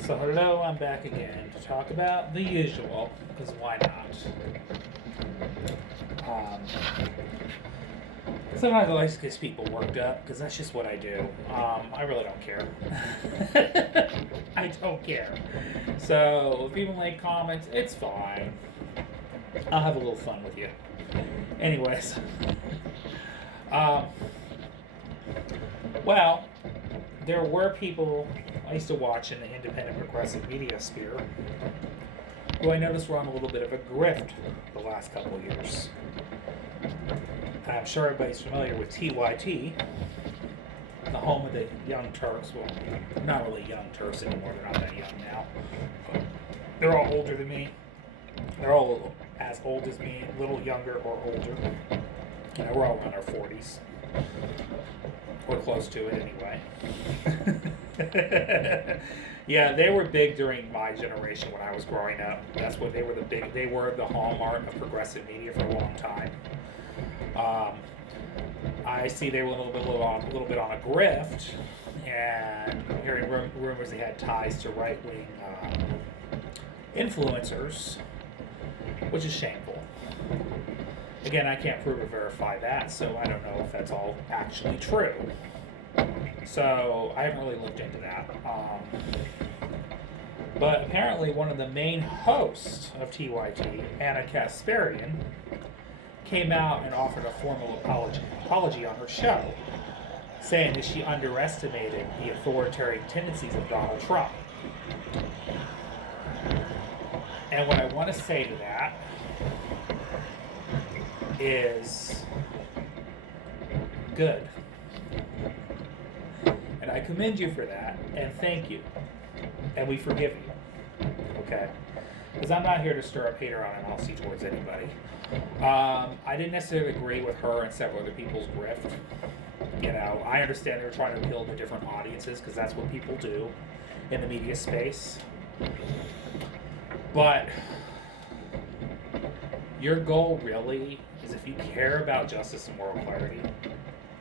So hello, I'm back again to talk about the usual, because why not? Sometimes I like to get people worked up, because that's just what I do. I really don't care. I don't care. So if people make comments, it's fine. I'll have a little fun with you. Anyways, um, well, there were people I used to watch in the independent progressive media sphere who I noticed were on a little bit of a grift the last couple of years. I'm sure everybody's familiar with TYT, the home of the Young Turks. Well, not really Young Turks anymore, they're not that young now. They're all older than me. They're all as old as me, a little younger or older. You know, we're all in our 40s. We're close to it anyway. Yeah, they were big during my generation when I was growing up. That's what they were they were the hallmark of progressive media for a long time. I see they were a little bit on a grift, and I'm hearing rumors they had ties to right wing influencers, which is shameful. Again, I can't prove or verify that, so I don't know if that's all actually true. So I haven't really looked into that. But apparently, one of the main hosts of TYT, Anna Kasparian, came out and offered a formal apology on her show, saying that she underestimated the authoritarian tendencies of Donald Trump. And what I want to say to that is good. And I commend you for that, and thank you. And we forgive you. Okay? Because I'm not here to stir up hater on animosity towards anybody. I didn't necessarily agree with her and several other people's grift. You know, I understand they're trying to appeal to different audiences, because that's what people do in the media space. But your goal really is, if you care about justice and moral clarity,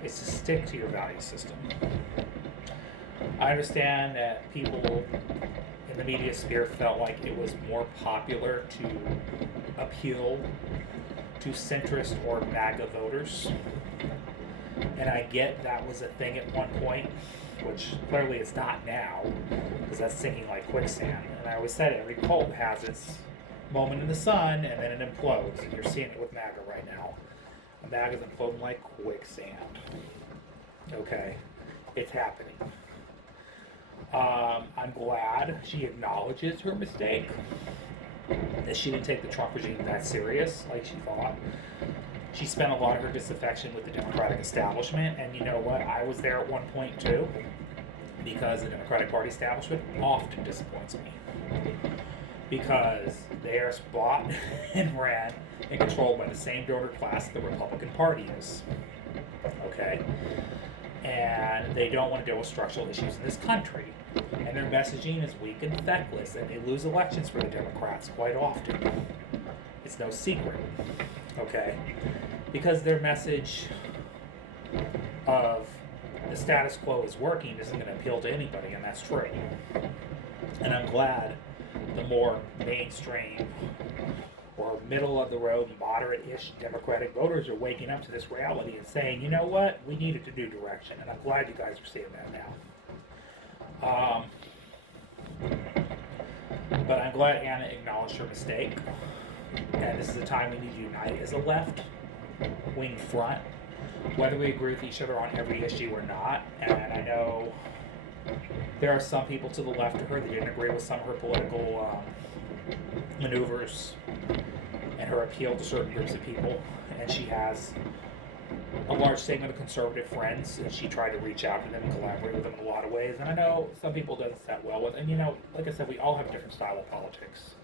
is to stick to your value system. I understand that people in the media sphere felt like it was more popular to appeal to centrist or MAGA voters. And I get that was a thing at one point, which clearly it's not now, because that's sinking like quicksand. And I always said it, every cult has its moment in the sun, and then it implodes. And you're seeing it with MAGA right now. MAGA's imploding like quicksand. Okay? It's happening. I'm glad she acknowledges her mistake, that she didn't take the Trump regime that serious like she thought. She spent a lot of her disaffection with the Democratic establishment, and you know what? I was there at one point too, because the Democratic Party establishment often disappoints me, because they are bought and ran and controlled by the same donor class the Republican Party is. Okay? And they don't want to deal with structural issues in this country. And their messaging is weak and feckless, and they lose elections for the Democrats quite often. It's no secret. Okay? Because their message of the status quo is working isn't going to appeal to anybody, and that's true. And I'm glad the more mainstream or middle of the road, moderate-ish Democratic voters are waking up to this reality and saying, you know what, we needed to do direction, and I'm glad you guys are seeing that now. But I'm glad Anna acknowledged her mistake, and this is a time we need to unite as a left wing front, whether we agree with each other on every issue or not. And I know there are some people to the left of her that didn't agree with some of her political maneuvers and her appeal to certain groups of people, and she has a large segment of conservative friends, and she tried to reach out to them and collaborate with them in a lot of ways. And I know some people doesn't set well with, and you know, like I said, we all have a different style of politics.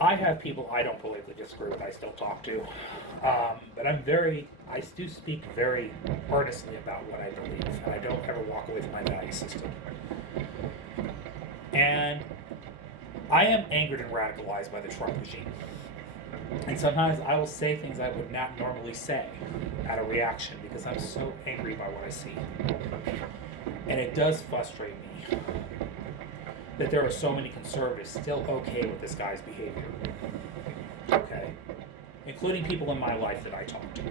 I have people I don't politically disagree with, I still talk to, but I do speak very earnestly about what I believe, and I don't ever walk away from my value system. And I am angered and radicalized by the Trump regime. And sometimes I will say things I would not normally say out of reaction, because I'm so angry by what I see. And it does frustrate me that there are so many conservatives still okay with this guy's behavior. Okay? Including people in my life that I talk to.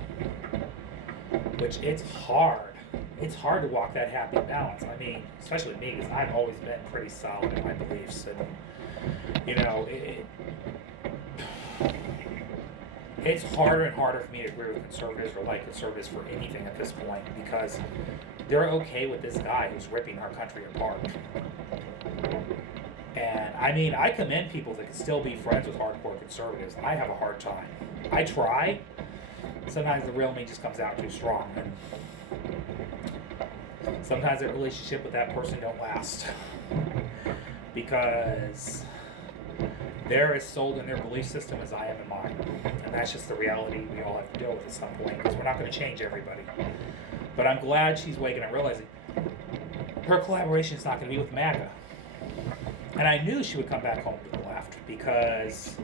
Which it's hard. It's hard to walk that happy balance. I mean, especially me, because I've always been pretty solid in my beliefs. And, you know, it's harder and harder for me to agree with conservatives or like conservatives for anything at this point, because they're okay with this guy who's ripping our country apart. And I mean, I commend people that can still be friends with hardcore conservatives. I have a hard time. I try. Sometimes the real me just comes out too strong, and sometimes that relationship with that person don't last because they're as sold in their belief system as I am in mine, and that's just the reality we all have to deal with at some point, because we're not going to change everybody. But I'm glad she's waking up, realizing her collaboration is not going to be with MAGA, and I knew she would come back home to the left, because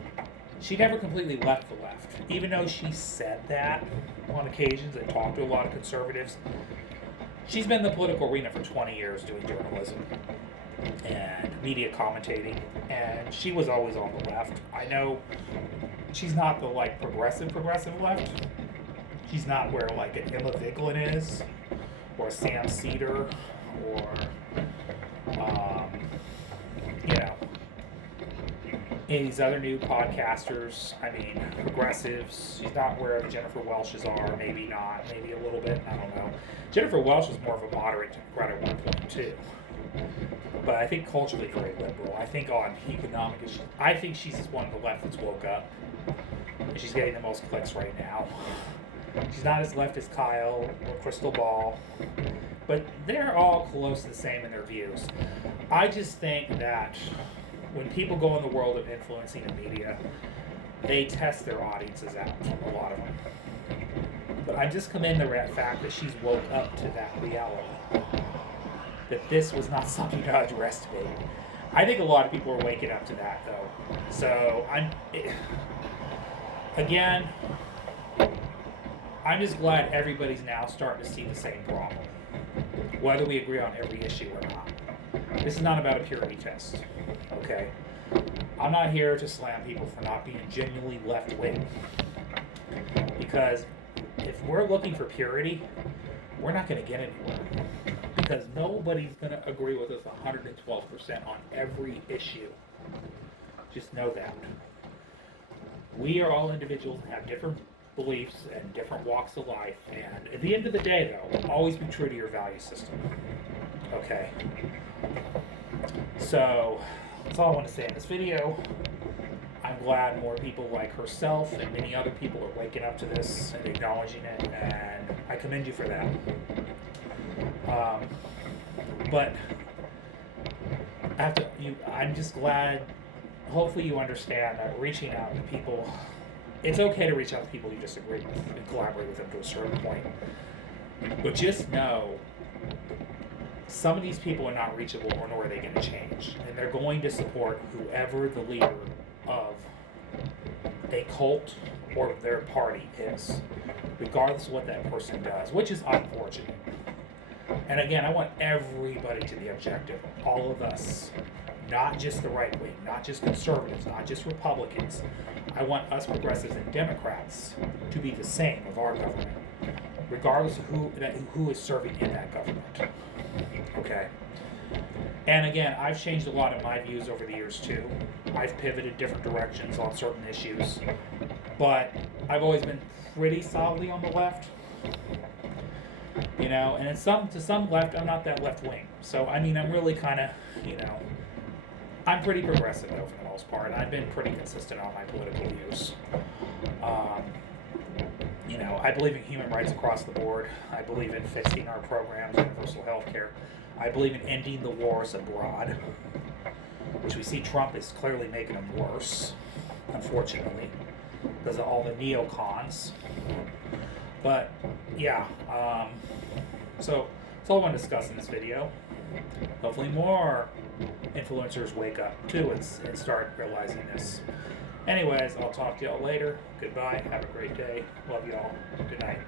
she never completely left the left, even though she said that on occasions and talked to a lot of conservatives. She's been in the political arena for 20 years doing journalism and media commentating, and she was always on the left. I know she's not the like progressive left. She's not where like an Emma Vigeland is, or Sam Cedar, or you know, any of these other new podcasters. I mean, progressives. She's not where the Jennifer Welsh's are. Maybe not. Maybe a little bit. I don't know. Jennifer Welsh was more of a moderate Democrat at one point too. But I think culturally very liberal. I think on economic issues, I think she's one of the left that's woke up. And she's getting the most clicks right now. She's not as left as Kyle or Crystal Ball, but they're all close to the same in their views. I just think that when people go in the world of influencing the media, they test their audiences out, a lot of them. But I just commend the fact that she's woke up to that reality. That this was not something to underestimate. I think a lot of people are waking up to that, though. So, I'm just glad everybody's now starting to see the same problem, whether we agree on every issue or not. This is not about a purity test, okay? I'm not here to slam people for not being genuinely left-wing, because if we're looking for purity, we're not going to get anywhere, because nobody's going to agree with us 112% on every issue. Just know that. We are all individuals and have different beliefs and different walks of life, and at the end of the day, though, always be true to your value system. Okay? So, that's all I want to say in this video. I'm glad more people like herself and many other people are waking up to this and acknowledging it, and I commend you for that. But I'm just glad, hopefully you understand that reaching out to people, it's okay to reach out to people you disagree with and collaborate with them to a certain point. But just know, some of these people are not reachable, or nor are they going to change. And they're going to support whoever the leader of a cult or their party is, regardless of what that person does, which is unfortunate. And again, I want everybody to be objective, all of us, not just the right wing, not just conservatives, not just Republicans. I want us progressives and Democrats to be the same of our government, regardless of who is serving in that government. Okay? And again, I've changed a lot of my views over the years too. I've pivoted different directions on certain issues, but I've always been pretty solidly on the left. You know, and to some left, I'm not that left wing. So, I mean, I'm really kind of, you know, I'm pretty progressive though for the most part. I've been pretty consistent on my political views. You know, I believe in human rights across the board. I believe in fixing our programs, universal health care. I believe in ending the wars abroad, which we see Trump is clearly making them worse, unfortunately, because of all the neocons. But, yeah, so that's all I want to discuss in this video. Hopefully more influencers wake up, too, and start realizing this. Anyways, I'll talk to y'all later. Goodbye. Have a great day. Love y'all. Good night.